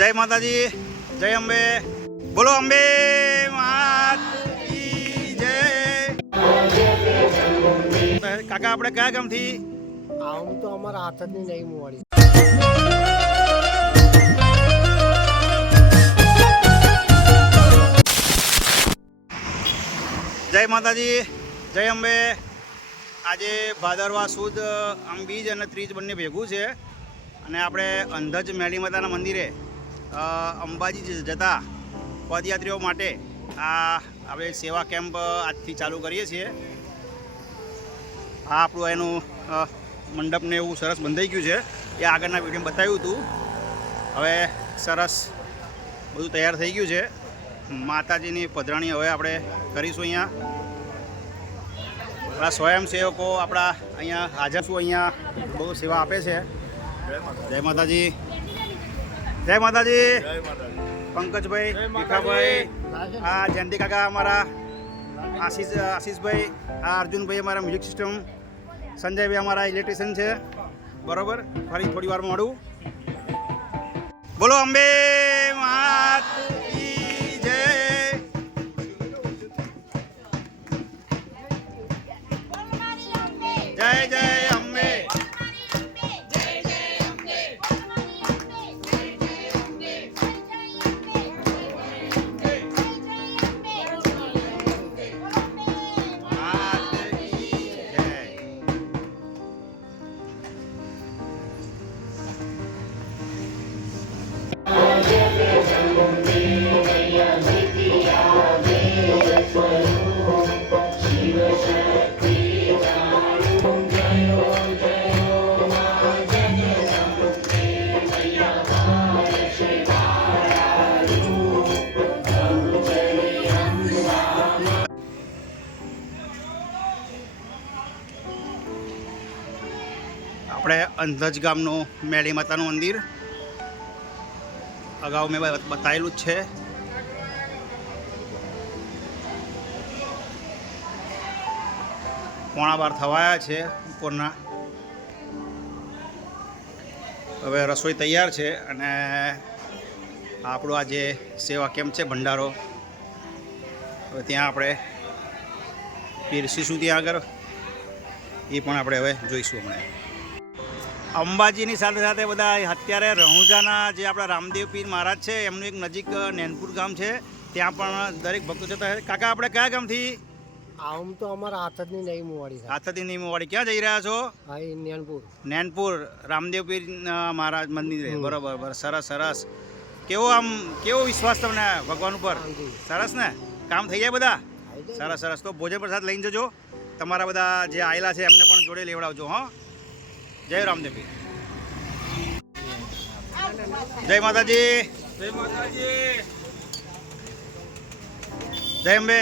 જય માતાજી, જય અંબે, બોલો અંબે માત કી જય। કાકા આપણે કયા ગામથી? આમ તો અમારા હાથ જ નહીં મોડી। જય માતાજી, જય અંબે। આજે ભાદરવા સુદ આમ બીજ અને ત્રીજ બંને ભેગું છે અને આપણે અંધજ મેળી માતાના મંદિરે અંબાજી જતા પદયાત્રીઓ માટે આ આપણે સેવા કેમ્પ આજથી ચાલુ કરીએ છીએ। આ આપણું એનું મંડપને એવું સરસ બંધાઈ ગયું છે, એ આગળના વિડીયો બતાવ્યું હતું। હવે સરસ બધું તૈયાર થઈ ગયું છે। માતાજીની પધરાણી હવે આપણે કરીશું। અહીંયા આપણા સ્વયંસેવકો આપણા અહીંયા હાજર છું, અહીંયા બહુ સેવા આપે છે। જય માતાજી, જય માતાજી। પંકજભાઈ, ભીખાભાઈ, આ જયંતિ કાકા અમારા, આશીષભાઈ, આ અર્જુનભાઈ અમારા મ્યુઝિક સિસ્ટમ, સંજયભાઈ અમારા ઇલેક્ટ્રિશિયન છે। બરાબર, ફરી થોડી વાર મળું। બોલો અંબે માત કી જય। જય જય અંબે। આપણે અંધજ ગામનું મેળી માતાનું મંદિર અગાઉ મેં બતાવેલું જ છે। પોણા 12 થવાયા છે બપોરના। હવે રસોઈ તૈયાર છે અને આપણું આ જે સેવા કેમ્પ છે ભંડારો, હવે ત્યાં આપણે પીરસીશું। ત્યાં આગળ એ પણ આપણે હવે જોઈશું હમણાં। અંબાજીની સાથે સાથે બધા અત્યારે રણુજાના જે આપણા રામદેવ પીર મહારાજ છે એમનું એક નજીક નેનપુર ગામ છે, ત્યાં પણ દરેક ભક્તો જતા હોય। કાકા આપણે કયા ગામથી? આમ તો અમારા હાથ જ નહીં મોડી। હાથથી નીમવાડી ક્યાં જઈ રહ્યા છો? હા, નેનપુર। નેનપુર રામદેવ પીર મહારાજ મંદિરે। બરોબર, સરસ સરસ। કેવો વિશ્વાસ તમને ભગવાન ઉપર? સરસ ને, કામ થઈ જાય બધા? સરસ સરસ। તો ભોજન પ્રસાદ લઈને જજો, તમારા બધા જે આયેલા છે એમને પણ જોડે લેવડાવજો। હા, જય રામદેવ પીર। જય માતાજી, જય માતાજી, જય અંબે।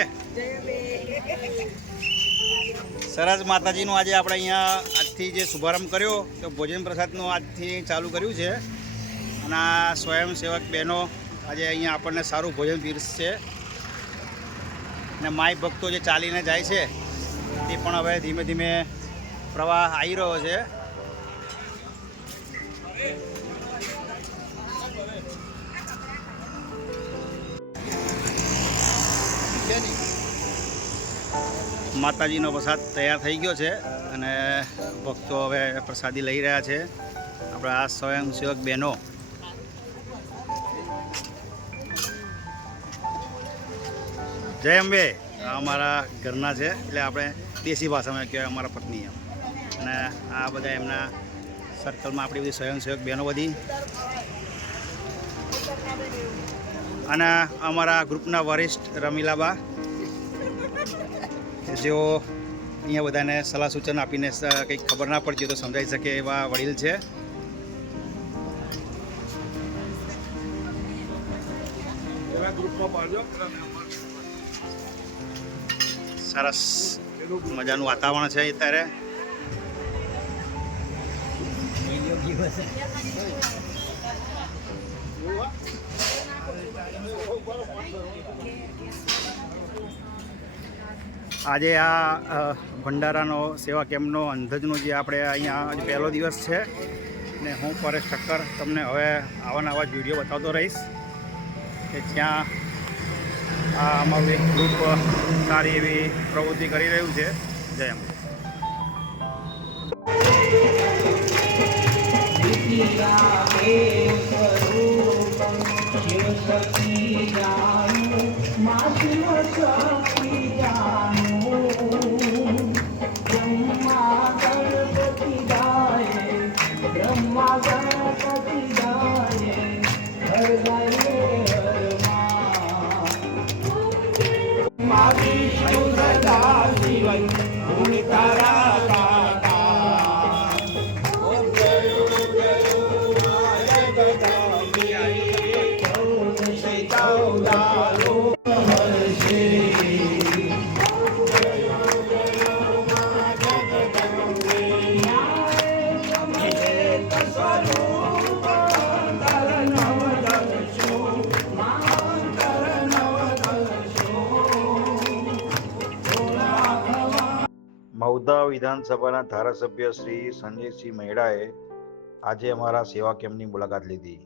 સરસ, માતાજીનું આજે આપણે અહીંયા આજથી જે શુભારંભ કર્યો તો ભોજન પ્રસાદનું આજથી ચાલુ કર્યું છે અને આ સ્વયંસેવક બહેનો આજે અહીંયા આપણને સારું ભોજન પીરસશે અને માય ભક્તો જે ચાલીને જાય છે તે પણ હવે ધીમે ધીમે પ્રવાહ આવી રહ્યો છે। માતાજીનો પ્રસાદ તૈયાર થઈ ગયો છે અને ભક્તો હવે પ્રસાદી લઈ રહ્યા છે। આપણા આ સ્વયંસેવક બહેનો જય અંબે અમારા ઘરના છે, એટલે આપણે દેશી ભાષામાં કહેવાય અમારા પત્ની એમ। અને આ બધા એમના સર્કલમાં આપણી બધી સ્વયંસેવક બહેનો બધી, અને અમારા ગ્રુપના વરિષ્ઠ રમીલાબા જેઓ અહીંયા બધાને સલાહ સૂચન આપીને કંઈક ખબર ના પડતી હોય તો સમજાવી શકે એવા વડીલ છે। સરસ મજાનું વાતાવરણ છે અત્યારે। આજે આ ભંડારાનો સેવા કેમ્પનો અંધજનો જે આપણે અહીંયા પહેલો દિવસ છે ને હું પરેશ ઠક્કર તમને હવે આવા નવા જ વિડીયો બતાવતો રહીશ કે જ્યાં આ અમારું એક ગ્રુપ સારી એવી પ્રવૃત્તિ કરી રહ્યું છે. જય અંબે. મહુધા વિધાનસભાના ધારાસભ્ય શ્રી સંજયસિંહ મહેડાએ આજે અમારા સેવા કેમ્પની મુલાકાત લીધી.